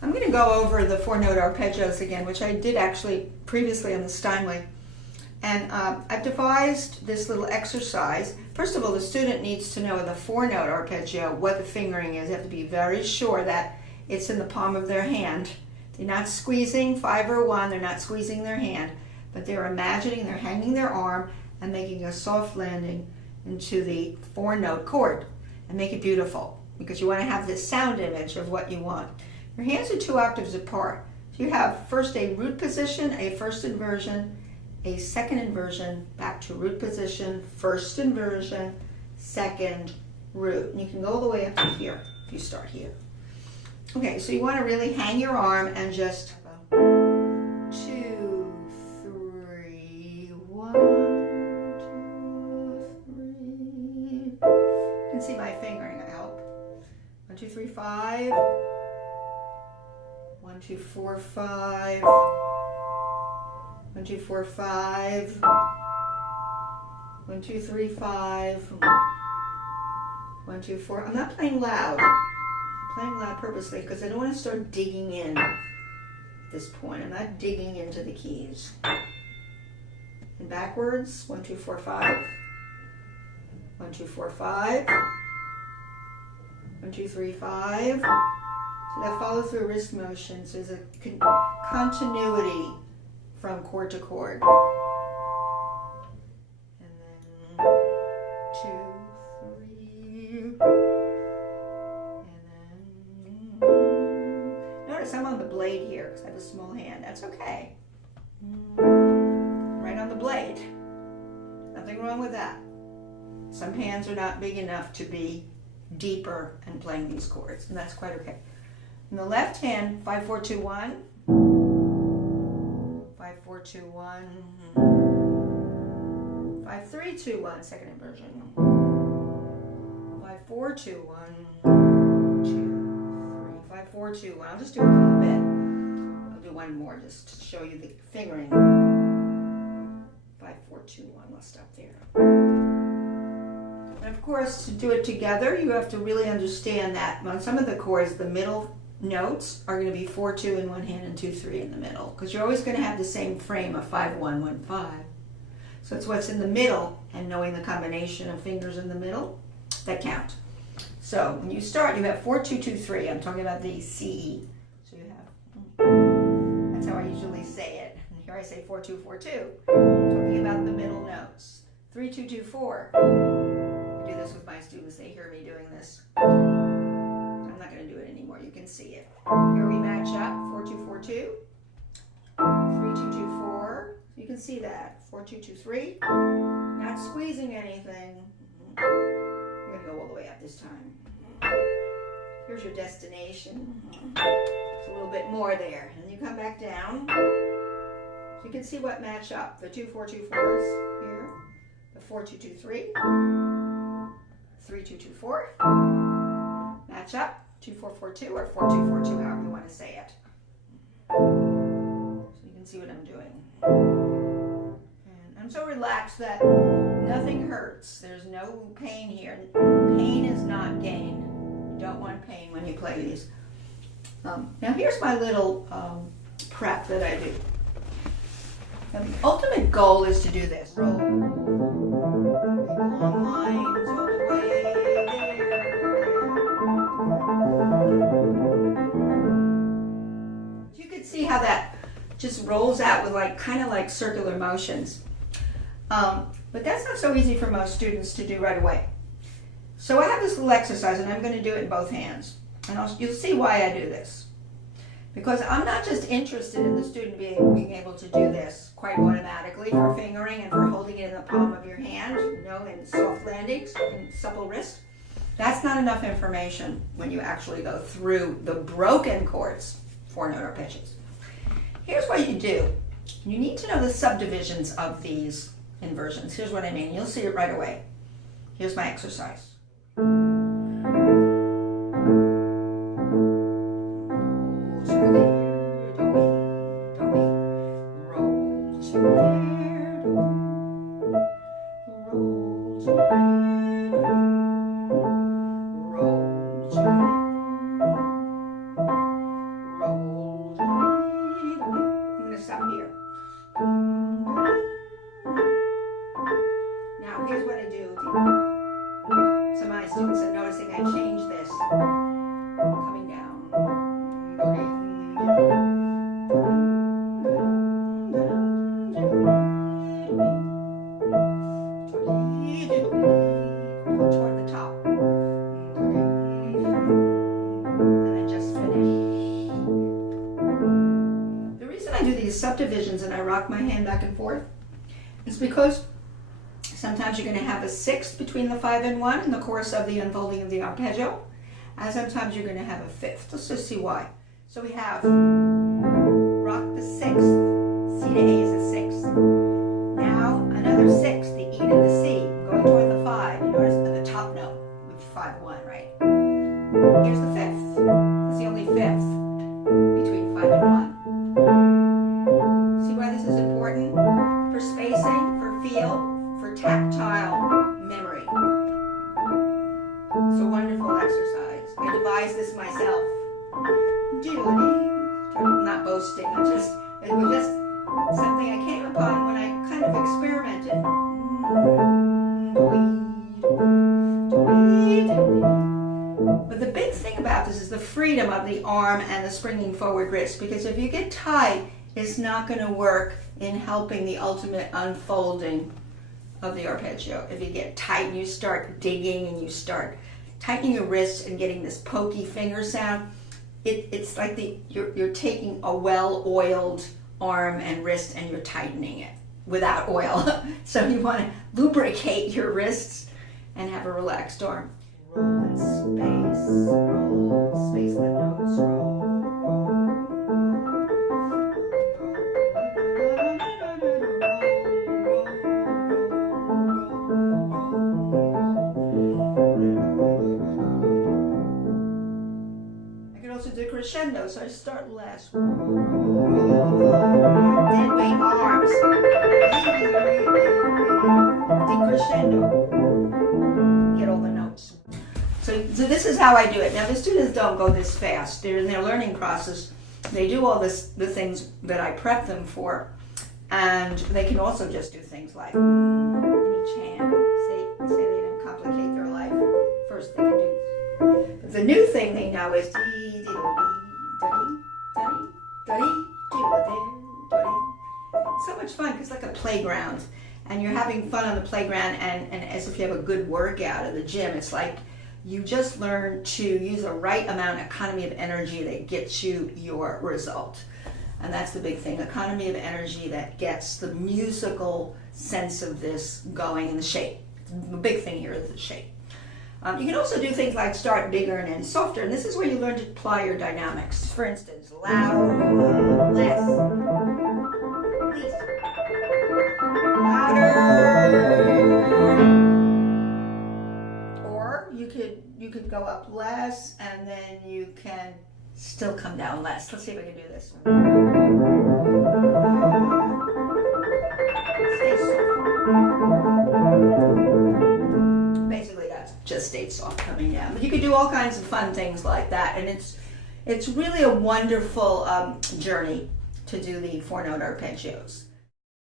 I'm going to go over the 4-note arpeggios again, which I did actually previously on the Steinway. And I've devised this little exercise. First of all, the student needs to know in the 4-note arpeggio what the fingering is. They have to be very sure that it's in the palm of their hand. They're not squeezing 5 or 1, they're not squeezing their hand, but they're imagining they're hanging their arm and making a soft landing into the 4-note chord and make it beautiful, because you want to have this sound image of what you want. Your hands are 2 octaves apart. So you have first a root position, a first inversion, a second inversion, back to root position, first inversion, second root. And you can go all the way up to here if you start here. Okay, so you want to really hang your arm and just 2, 3, 1, 2, 3. You can see my fingering, I hope. 1, 2, 3, 5. 1, 2, 4, 5. 1, 2, 4, 5. 1, 2, 3, 5. 1, 2, 4. I'm not playing loud. I'm playing loud purposely because I don't want to start digging in at this point. I'm not digging into the keys. And backwards, 1, 2, 4, 5. 1, 2, 4, 5. 1, 2, 3, 5. So that follow through wrist motions. There's a continuity from chord to chord. And then 2, 3. And then notice I'm on the blade here because I have a small hand. That's okay. Right on the blade. Nothing wrong with that. Some hands are not big enough to be deeper and playing these chords, and that's quite okay. In the left hand, 5, 4, 2, 1. 5, 4, 2, 1. 5, 3, 2, 1, second inversion. 5, 4, 2, 1. 2, 3. 5, 4, 2, 1. I'll just do a little bit. I'll do one more just to show you the fingering. 5, 4, 2, 1. Let's stop there. And of course, to do it together, you have to really understand that on some of the chords, the middle notes are going to be 4, 2 in one hand and 2, 3 in the middle, because you're always going to have the same frame of 5, 1, 1, 5. So it's what's in the middle and knowing the combination of fingers in the middle that count. So when you start, you have 4, 2, 2, 3. I'm talking about the CE. So you have, that's how I usually say it. And here I say 4, 2, 4, 2. I'm talking about the middle notes. 3, 2, 2, 4. I do this with my students. They hear me doing this. I'm not going to do it anymore. You can see it. Here we match up. 4, 2, 4, 2. 3, 2, 2, 4. You can see that. 4, 2, 2, 3. Not squeezing anything. I'm going to go all the way up this time. Here's your destination. It's a little bit more there. And you come back down. So you can see what match up. The 2, 4, 2, 4s here. The 4, 2, 2, 3. 3, 2, 2, 4. Match up. 2, 4, 4, 2 or 4, 2, 4, 2, however you want to say it. So you can see what I'm doing. And I'm so relaxed that nothing hurts. There's no pain here. Pain is not gain. You don't want pain when you play these. Now here's my little prep that I do. Now the ultimate goal is to do this. Roll. Long lines all the way there. You can see how that just rolls out with kind of like circular motions. But that's not so easy for most students to do right away. So I have this little exercise, and I'm going to do it in both hands. And you'll see why I do this. Because I'm not just interested in the student being able to do this quite automatically for fingering and for holding it in the palm of your hand, in soft landings and supple wrist. That's not enough information when you actually go through the broken chords, 4-note arpeggios. Here's what you do. You need to know the subdivisions of these inversions. Here's what I mean. You'll see it right away. Here's my exercise. do these subdivisions and I rock my hand back and forth, it's because sometimes you're going to have a sixth between the 5 and 1 in the course of the unfolding of the arpeggio, and sometimes you're going to have a fifth. Let's just see why. So we have rock the sixth, C to A is a sixth. Now another sixth, the E to the C, going toward the 5. You notice the top note with 5-1, right? Here's the fifth. It's the only fifth between 5 and 1. See why this is important? For spacing, for feel, for tactile memory. It's a wonderful exercise. I devised this myself. I'm not boasting. It was just something I came upon when I kind of experimented. But the big thing about this is the freedom of the arm and the springing forward wrist, because if you get tight, it's not going to work in helping the ultimate unfolding of the arpeggio. If you get tight and you start digging and you start tightening your wrists and getting this pokey finger sound, it's like you're taking a well-oiled arm and wrist and you're tightening it without oil. So you want to lubricate your wrists and have a relaxed arm. Roll and space the notes, roll. Crescendo, so I start less. Dead weight arms. Decrescendo. Get all the notes. So this is how I do it. Now the students don't go this fast. They're in their learning process. They do all the things that I prep them for, and they can also just do things like in each hand. Say they don't complicate their life. First they can do. But the new thing they know is so much fun because it's like a playground and you're having fun on the playground and as if you have a good workout at the gym. It's like you just learn to use the right amount of economy of energy that gets you your result. And that's the big thing, economy of energy that gets the musical sense of this going in the shape. The big thing here is the shape. You can also do things like start bigger and end softer, and this is where you learn to apply your dynamics. For instance, loud, less, least, louder. Or you could go up less, and then you can still come down less. Let's see if we can do this. Stay soft. Just stayed soft coming down. But you could do all kinds of fun things like that, and it's really a wonderful journey to do the 4-note arpeggios.